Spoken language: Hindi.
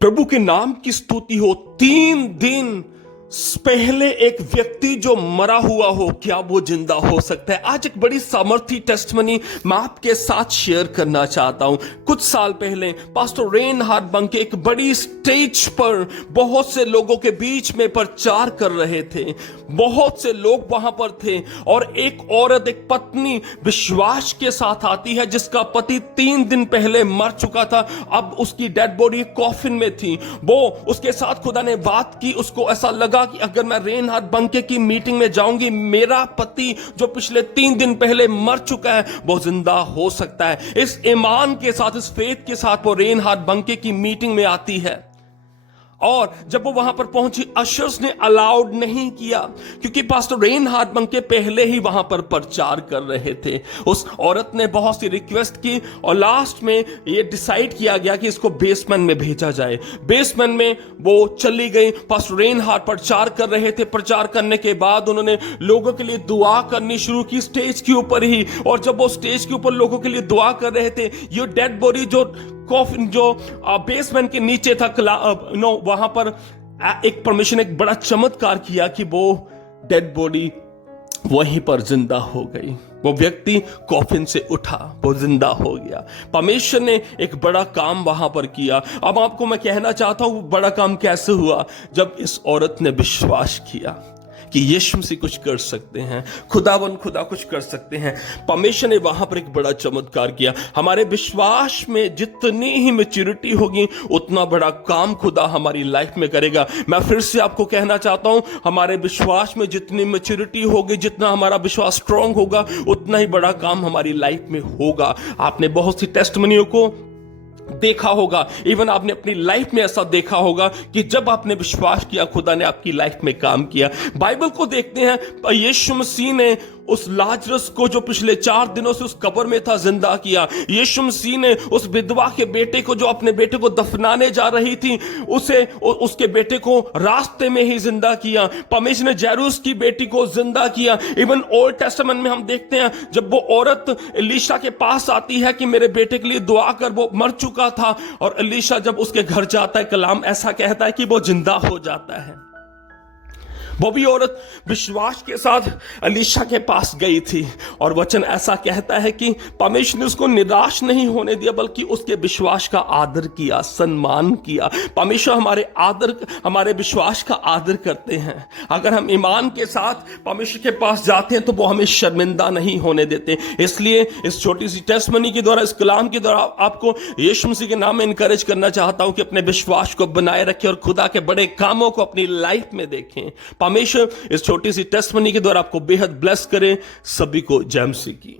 प्रभु के नाम की स्तुति हो। 3 दिन पहले एक व्यक्ति जो मरा हुआ हो, क्या वो जिंदा हो सकता है? आज एक बड़ी सामर्थी टेस्टमनी मैं आपके साथ शेयर करना चाहता हूं। कुछ साल पहले पास्टर रेनहार्ड बंके एक बड़ी स्टेज पर बहुत से लोगों के बीच में प्रचार कर रहे थे। बहुत से लोग वहां पर थे और एक औरत, एक पत्नी विश्वास के साथ आती है जिसका पति 3 दिन पहले मर चुका था। अब उसकी डेड बॉडी कॉफिन में थी। वो उसके साथ खुदा ने बात की। उसको ऐसा लगा कि अगर मैं रेनहार्ड बंके की मीटिंग में जाऊंगी, मेरा पति जो पिछले 3 दिन पहले मर चुका है वो जिंदा हो सकता है। इस ईमान के साथ, इस फेथ के साथ वो रेनहार्ड बंके की मीटिंग में आती है। और जब वो वहां पर पहुंची, अशर्स ने अलाउड नहीं किया क्योंकि पास्टर रेनहार्ड बंके पहले ही वहां पर प्रचार कर रहे थे। उस औरत ने बहुत सी रिक्वेस्ट की और लास्ट में ये डिसाइड किया गया कि इसको बेसमेंट में भेजा जाए। बेसमेंट में वो चली गई। पास्टर रेनहार्ड प्रचार कर रहे थे। प्रचार करने के बाद उन्होंने लोगों के लिए दुआ करनी शुरू की स्टेज के ऊपर ही। और जब वो स्टेज के ऊपर लोगों के लिए दुआ कर रहे थे, ये डेड बॉडी जो कॉफिन जो बेसमेंट के नीचे था, वहां पर एक परमेश्वर ने एक बड़ा चमत्कार किया कि वो डेड बॉडी वहीं पर जिंदा हो गई। वो व्यक्ति कॉफिन से उठा, वो जिंदा हो गया। परमेश्वर ने एक बड़ा काम वहां पर किया। अब आपको मैं कहना चाहता हूं वो बड़ा काम कैसे हुआ। जब इस औरत ने विश्वास किया कि यीशु मसीह कुछ कर सकते हैं, खुदा कुछ कर सकते हैं, परमेश्वर ने वहां पर एक बड़ा चमत्कार किया। हमारे विश्वास में जितनी ही मैच्योरिटी होगी, उतना बड़ा काम खुदा हमारी लाइफ में करेगा। मैं फिर से आपको कहना चाहता हूं, हमारे विश्वास में जितनी मैच्योरिटी होगी, जितना हमारा विश्वास स्ट्रांग होगा, उतना ही बड़ा काम हमारी लाइफ में होगा। आपने बहुत सी टेस्टमनियों को देखा होगा, इवन आपने अपनी लाइफ में ऐसा देखा होगा कि जब आपने विश्वास किया, खुदा ने आपकी लाइफ में काम किया। बाइबल को देखते हैं, यीशु मसीह ने उस लाजरस को जो पिछले 4 दिनों से उस कब्र में था, जिंदा किया। यीशु मसीह ने उस विधवा के बेटे को, जो अपने बेटे को दफनाने जा रही थी, उसके बेटे को रास्ते में ही जिंदा किया। परमेश्वर ने जैरूस की बेटी को जिंदा किया। इवन ओल्ड टेस्टामेंट में हम देखते हैं, जब वो औरत एलीशा के पास आती है कि मेरे बेटे के लिए दुआ कर, वो मर चुका था, और एलीशा जब उसके घर जाता है, कलाम ऐसा कहता है कि वो जिंदा हो जाता है। वो भी औरत विश्वास के साथ एलीशा के पास गई थी, और वचन ऐसा कहता है कि परमेश्वर ने उसको निराश नहीं होने दिया, बल्कि उसके विश्वास का आदर किया, सम्मान किया। परमेश्वर हमारे विश्वास का आदर करते हैं। अगर हम ईमान के साथ परमेश्वर के पास जाते हैं तो वो हमें शर्मिंदा नहीं होने देते। इसलिए इस छोटी सी टेस्टमनी के द्वारा, इस कलाम के द्वारा आपको यीशु मसीह के नाम में इनकरेज करना चाहता हूं कि अपने विश्वास को बनाए रखें और खुदा के बड़े कामों को अपनी लाइफ में देखें। परमेश्वर इस छोटी सी टेस्टमनी के द्वारा आपको बेहद ब्लेस करें। सभी को जय मसीह की।